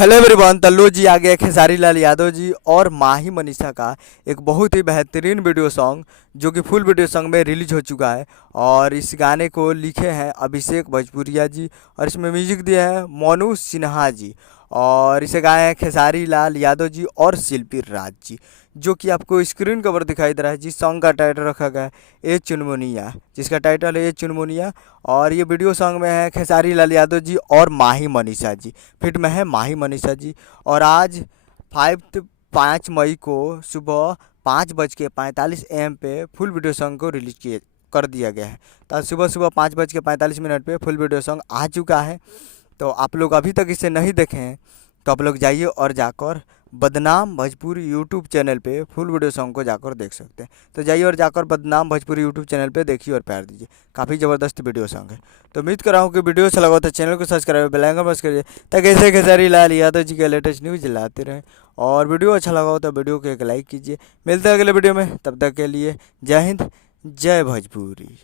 Hello everyone. तल्लू जी आ गए खेसारी लाल यादव जी और माही मनीषा का एक बहुत ही बेहतरीन वीडियो सॉन्ग जो कि फुल वीडियो सॉन्ग में रिलीज हो चुका है। और इस गाने को लिखे हैं अभिषेक भोजपुरिया जी और इसमें म्यूजिक दिया है मोनू सिन्हा जी। और इसे गाए हैं खेसारी लाल यादव जी और शिल्पी राज जी। जो कि आपको स्क्रीन कवर दिखाई दे रहा है। जिस सॉन्ग का टाइटल रखा गया है ए चुनमुनिया, जिसका टाइटल है ए चुनमुनिया। और ये वीडियो सॉन्ग में है खेसारी लाल यादव जी और माही मनीषा जी। फिट में है माही मनीषा जी। और आज 5 मई को सुबह 5:45 AM पे फुल वीडियो सॉन्ग को रिलीज किए कर दिया गया है। तो सुबह सुबह 5:45 पे फुल वीडियो सॉन्ग आ चुका है। तो आप लोग अभी तक इसे नहीं देखे हैं तो आप लोग जाइए और जाकर बदनाम भोजपुरी यूट्यूब चैनल पे फुल वीडियो सॉन्ग को जाकर देख सकते हैं। तो जाइए और जाकर बदनाम भोजपुरी यूट्यूब चैनल पे देखिए और प्यार दीजिए। काफ़ी ज़बरदस्त वीडियो सॉन्ग है। तो उम्मीद कर रहा हूँ कि वीडियो अच्छा लगा तो चैनल को सब्सक्राइब बेल आइकन प्रेस करिए ताकि ऐसे खेसारी लाल यादव जी के लेटेस्ट न्यूज़ लाते रहें। और वीडियो अच्छा लगा हो तो वीडियो को एक लाइक कीजिए। मिलते हैं अगले वीडियो में, तब तक के लिए जय हिंद, जय भोजपुरी।